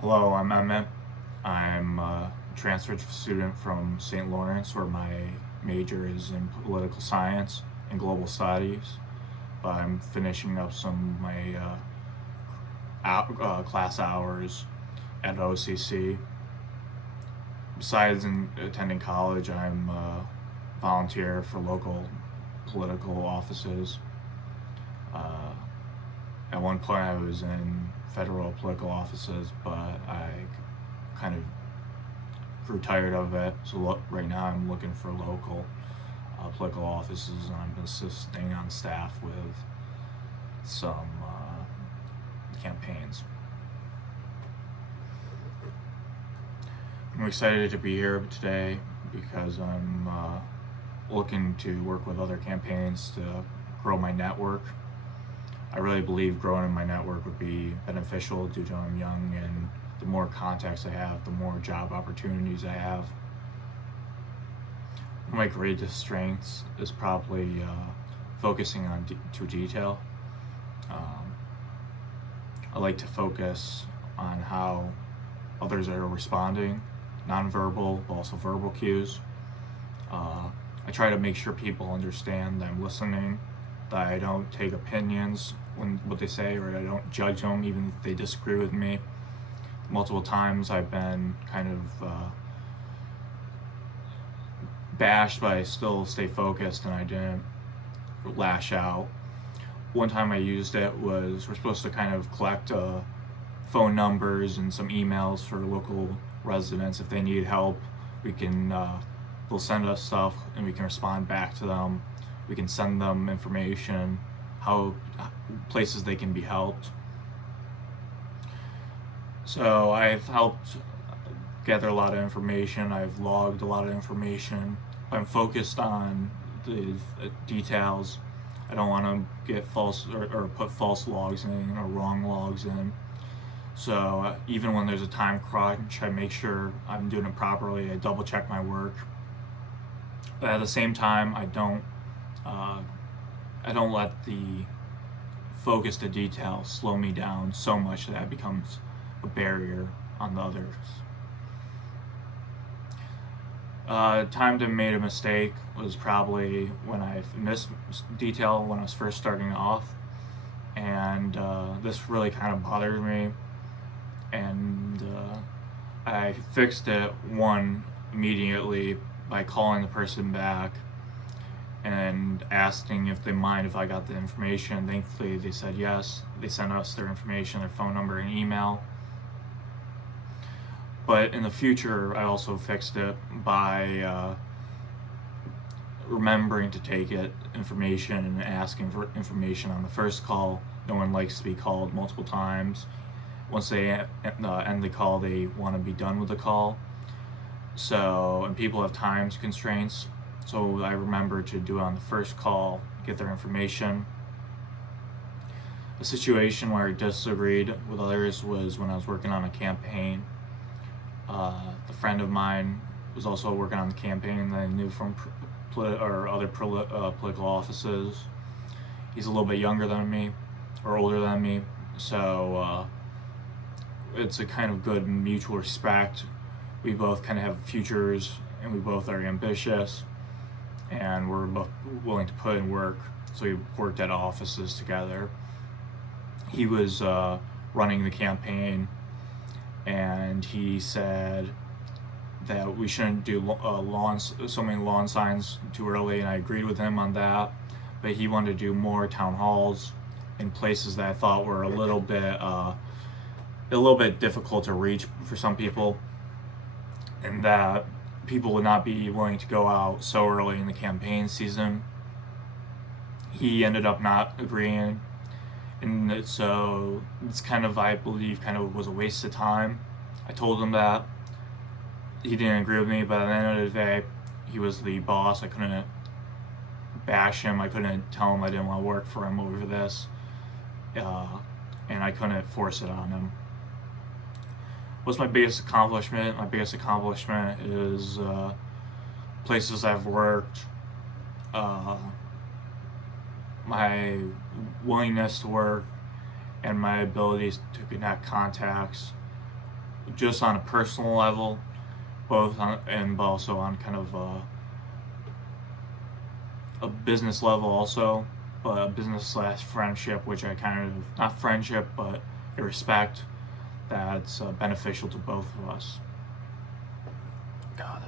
Hello, I'm Emmett. I'm a transferred student from St. Lawrence, where my major is in political science and global studies. I'm finishing up some of my class hours at OCC. Besides attending college, I'm a volunteer for local political offices. Uh, at one point, I was in federal political offices, but I kind of grew tired of it. So right now I'm looking for local political offices, and I'm assisting on staff with some campaigns. I'm excited to be here today because I'm looking to work with other campaigns to grow my network. I really believe growing my network would be beneficial due to I'm young, and the more contacts I have, the more job opportunities I have. One of my greatest strengths is probably focusing on to detail. Um, I like to focus on how others are responding, nonverbal, but also verbal cues. I try to make sure people understand that I'm listening, that I don't take opinions when what they say, or I don't judge them even if they disagree with me. Multiple times I've been kind of bashed, but I still stay focused and I didn't lash out. One time I used it was we're supposed to kind of collect phone numbers and some emails for local residents. If they need help, we can they'll send us stuff and we can respond back to them. We can send them information, how places they can be helped. So I've helped gather a lot of information. I've logged a lot of information. I'm focused on the details. I don't want to get false or put false logs in or wrong logs in. So even when there's a time crunch, I make sure I'm doing it properly. I double check my work. But at the same time, I don't let the focus to detail slow me down so much that it becomes a barrier on the others. Time to made a mistake was probably when I missed detail when I was first starting off, and this really kind of bothered me, and I fixed it immediately by calling the person back and asking if they mind if I got the information. Thankfully, they said yes. They sent us their information, their phone number, and email. But in the future, I also fixed it by remembering to take information and asking for information on the first call. No one likes to be called multiple times. Once they end the call, they want to be done with the call. So, and people have time constraints. So I remember to do it on the first call, get their information. A situation where I disagreed with others was when I was working on a campaign. A friend of mine was also working on the campaign that I knew from other political offices. He's a little bit younger than me, or older than me, so it's a kind of good mutual respect. We both kind of have futures, and we both are ambitious, and we're both willing to put in work. So we worked at offices together. He was running the campaign, and he said that we shouldn't do so many lawn signs too early, and I agreed with him on that. But he wanted to do more town halls in places that I thought were a little bit difficult to reach for some people, and that people would not be willing to go out so early in the campaign season. He ended up not agreeing, and so it's kind of, I believe, kind of was a waste of time. I told him that. He didn't agree with me, but at the end of the day, he was the boss. I couldn't bash him. I couldn't tell him I didn't want to work for him over this, and I couldn't force it on him. What's my biggest accomplishment? My biggest accomplishment is places I've worked, my willingness to work, and my abilities to connect contacts just on a personal level, both on, and also on kind of a business level also, but a business slash friendship, which I kind of, not friendship, but a respect that's beneficial to both of us. God.